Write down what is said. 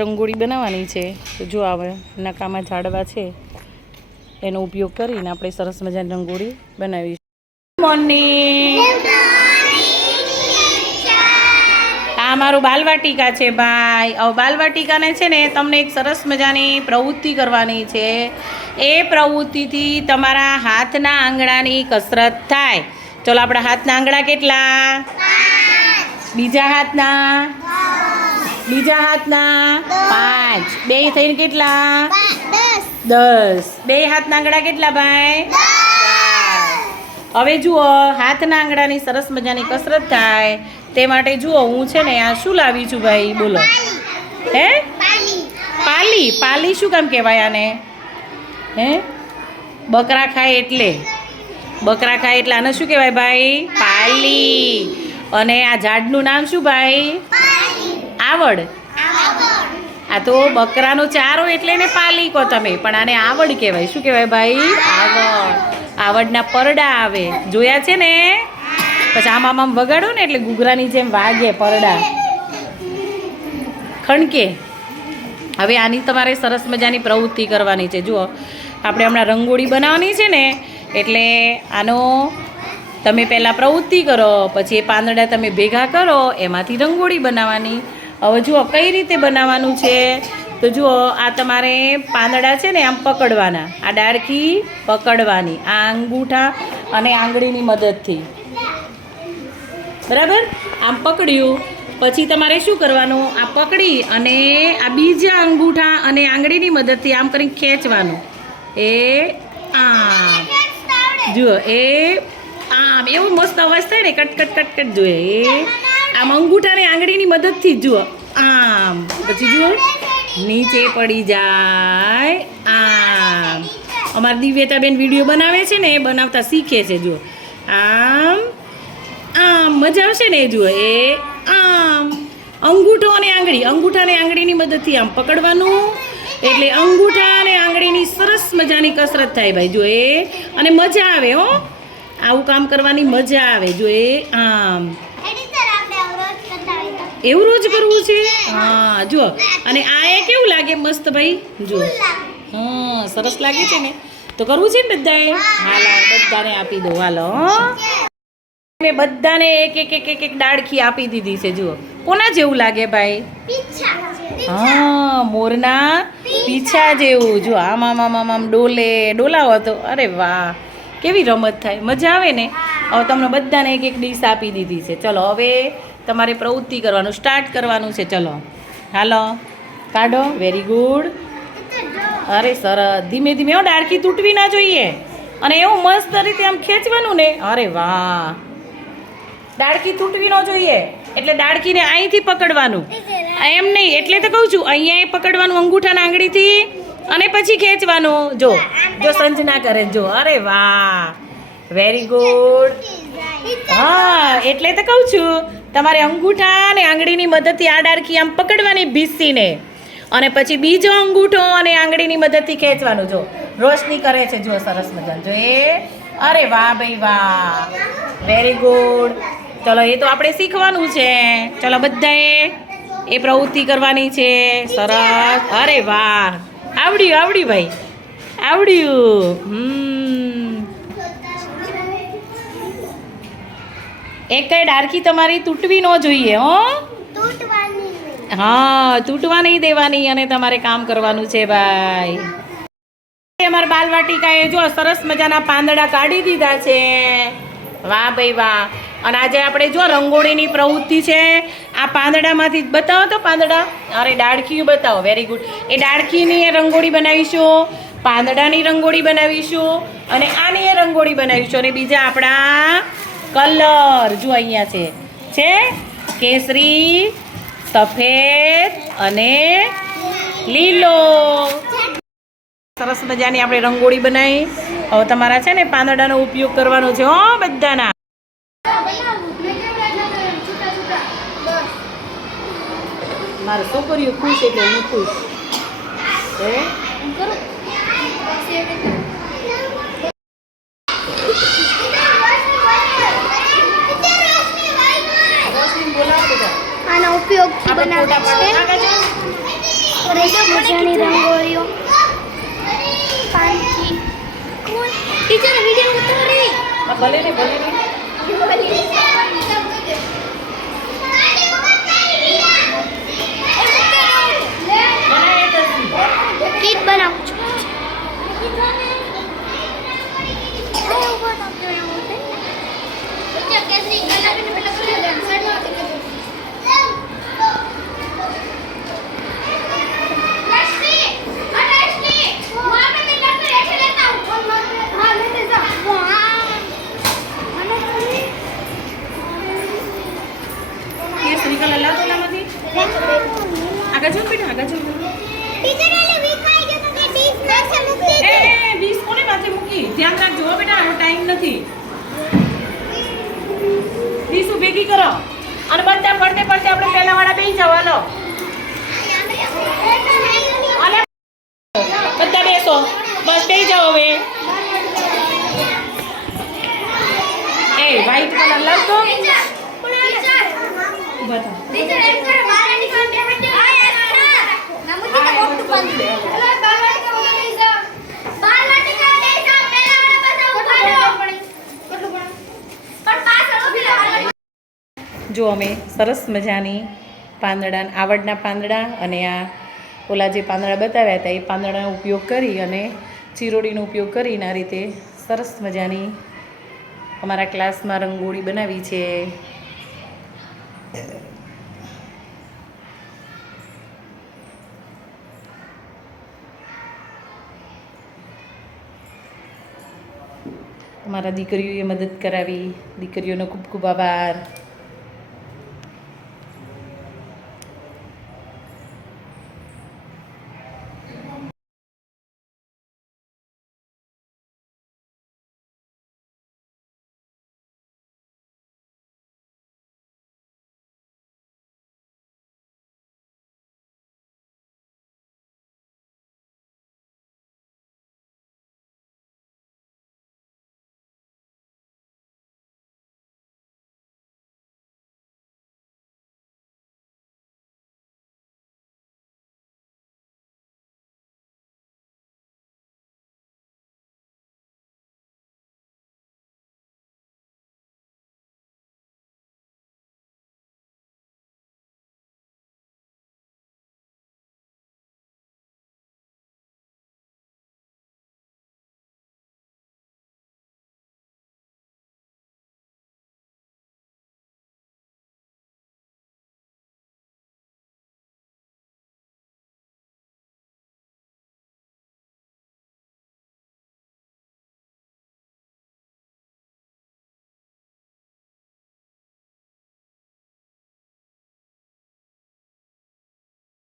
રંગોળી બનાવવાની છે. તો જો આવે નકામાં ઝાડવા છે એનો ઉપયોગ કરીને આપણે સરસ મજાની રંગોળી બનાવી મોર્નિંગ આ મારું બાલવાટિકા છે ભાઈ. હવે બાલવાટિકાને છે ને તમને એક સરસ મજાની પ્રવૃત્તિ કરવાની છે. એ પ્રવૃત્તિથી તમારા હાથના આંગણાની કસરત થાય. ચલો આપણા હાથના આંગળા કેટલા? બીજા હાથના? બીજા હાથના પાંચ. બે થઈને કેટલા? દસ. બે હાથના આંગળા કેટલા ભાઈ. હવે જુઓ હાથના આંગળાની સરસ મજાની કસરત થાય તે માટે જુઓ હું છે ને આ શું લાવી છું ભાઈ? બોલો. હે? પાલી. પાલી શું કામ કહેવાય આને? હે? બકરા ખાય એટલે. બકરા ખાય એટલે આને શું કહેવાય ભાઈ? પાલી. અને આ ઝાડનું નામ શું ભાઈ? આવડ. આ તો બકરાનો ચારો એટલે એને પાલી કહો તમે પણ આને આવડ કહેવાય. શું કહેવાય ભાઈ? આવડ. આવડના પરડા આવે. જોયા છે ને? પછી આમ આમ આમ વગાડો ને એટલે ઘૂઘરાની જેમ વાગે પરડા. ખણકે. હવે આની તમારે સરસ મજાની પ્રવૃત્તિ કરવાની છે. જુઓ આપણે હમણાં રંગોળી બનાવવાની છે ને એટલે આનો તમે પહેલાં પ્રવૃત્તિ કરો પછી એ પાંદડા તમે ભેગા કરો એમાંથી રંગોળી બનાવવાની. હવે જુઓ, કઈ રીતે બનાવવાનું છે? તો જુઓ, આ તમારે પાંદડા છે ને, આમ પકડવાના. આ ડાળખી પકડવાની, આ અંગૂઠા અને આંગળીની મદદથી. બરાબર? આમ પકડ્યું. પછી તમારે શું કરવાનું? આ પકડી અને આ બીજા અંગૂઠા અને આંગળીની મદદથી આમ કરીને ખેંચવાનું. એ આમ. જુઓ, એ આમ. એવું મસ્ત અવાજ થાય ને, કટ કટ કટ કટ જોઈએ એ. આમ અંગૂઠા અને આંગળીની મદદથી જ જુઓ. આમ. પછી જુઓ, નીચે પડી જાય આમ. અમારી દિવ્યતાબેન વીડિયો બનાવે છે ને, એ બનાવતા શીખે છે, જુઓ. આમ આમ, મજા આવશે ને જુઓ, એ આમ. અંગૂઠો અને આંગળી, અંગૂઠા અને આંગળીની મદદથી આમ પકડવાનું. એટલે અંગૂઠા અને આંગળીની સરસ મજાની કસરત થાય ભાઈ જો એ. અને મજા આવે, હો. આવું કામ કરવાની મજા આવે જો એ, આમ. એવું રોજ કરવું છે? હા જુઓ. અને આ એ કેવું લાગે? મસ્ત ભાઈ? જુઓ. હા સરસ લાગે છે ને? તો કરવું છે ને બધાએ? હાલો બધાને આપી દો હાલો? મેં બધાને એક એક એક એક એક ડાળખી આપી દીધી છે જુઓ. કોના જેવું લાગે ભાઈ? હા મોરના પીછા. જેવું. જો આમ આમ આમ આમ આમ ડોલે ડોલાવો તો અરે વાહ કેવી રમત થાય. મજા આવે ને? હવે તમને બધાને એક એક ડીશ આપી દીધી છે. ચલો હવે તમારે પ્રવૃત્તિ કરવાનું સ્ટાર્ટ કરવાનું છે. ચલો. હાલો. કાઢો. વેરી ગુડ અરે સરસ. ધીમે ધીમે ડાળખી તૂટવી ના જોઈએ. અને એવું મસ્ત રીતે આમ ખેંચવાનું ને. અરે વાહ. ડાળખી તૂટવી ન જોઈએ. એટલે ડાળખીને અહીંથી પકડવાનું. એમ નહીં. એટલે તો કહું છું અહીંયા પકડવાનું અંગૂઠાના આંગળીથી અને પછી ખેંચવાનું. જો જો સંજના કરે, જો. અરે વાહ. વેરી ગુડ હા, એટલે તો કહું છું તમારે અંગૂઠા અને આંગળીની મદદથી આ આમ પકડવાની ભીસીને. અને પછી બીજો અંગૂઠો અને આંગળીની મદદથી ખેંચવાનું. જો, રોશની કરે છે, જો સરસ મજાનું. જો એ, અરે વાહ ભાઈ વાહ. વેરી ગુડ ચલો, એ તો આપણે શીખવાનું છે. ચલો, બધાએ એ પ્રવૃત્તિ કરવાની છે. સરસ. અરે વાહ. આવડ્યું આવડ્યું ભાઈ. આવડ્યું. હમ. એક કઈ ડારકી તમારી તૂટવી ન જોઈએ હો. હા તૂટવા નહીં દેવાની અને તમારે કામ કરવાનું છે ભાઈ. અમારા બાલવાટિકાએ જો સરસ મજાના પાંદડા કાઢી દીધા છે. વાહ ભાઈ વાહ. અને આજે આપણે જો રંગોળીની પ્રવૃત્તિ છે આ પાંદડામાંથી જ બતાવો તો પાંદડા. અરે ડાળખીયું બતાવો વેરી ગુડ એ ડાળખીની એ રંગોળી બનાવીશું પાંદડાની રંગોળી બનાવીશું અને આની એ રંગોળી બનાવીશું અને બીજા આપણા કલર જો અહીંયા છે. છે? કેસરી, સફેદ અને લીલો. સરસ મજાની આપણે રંગોળી બનાવી. હવે તમારા છે ને પાંદડાનો ઉપયોગ કરવાનો છે, હો, બધાના. મારા છોકરીઓ ખુશ એટલે હું ખુશ હે રોશની બોલાવો બધા આનો ઉપયોગથી બનાવે છે. મજાની રંગોળીઓ. પાંચી ટીચર વિડિયો ઉતારી. ભલે ને. ભલે ને. કલર લાવ તો લામાંથી આગળ જાવ બેટા આગળ જાવ ટીચર એટલે વીક આવી ગયો તો કે 20 માથે મૂકી દે એ 20 કોને માથે મૂકી? ધ્યાન રાખજો બેટા આનો ટાઈમ નથી. 20 ભેગી કરો. અને બધા પડતે પડતે આપણે પહેલા વાળા બેસી જાવ હાલો જો અમે સરસ મજાની પાંદડા આવડના પાંદડા અને આ ઓલા જે પાંદડા બતાવ્યા હતા એ પાંદડાનો ઉપયોગ કરી અને ચીરોડીનો ઉપયોગ કરીને આ રીતે સરસ મજાની અમારા ક્લાસમાં રંગોળી બનાવી છે. અમારા દીકરીઓએ મદદ કરાવી. દીકરીઓનો ખૂબ ખૂબ આભાર.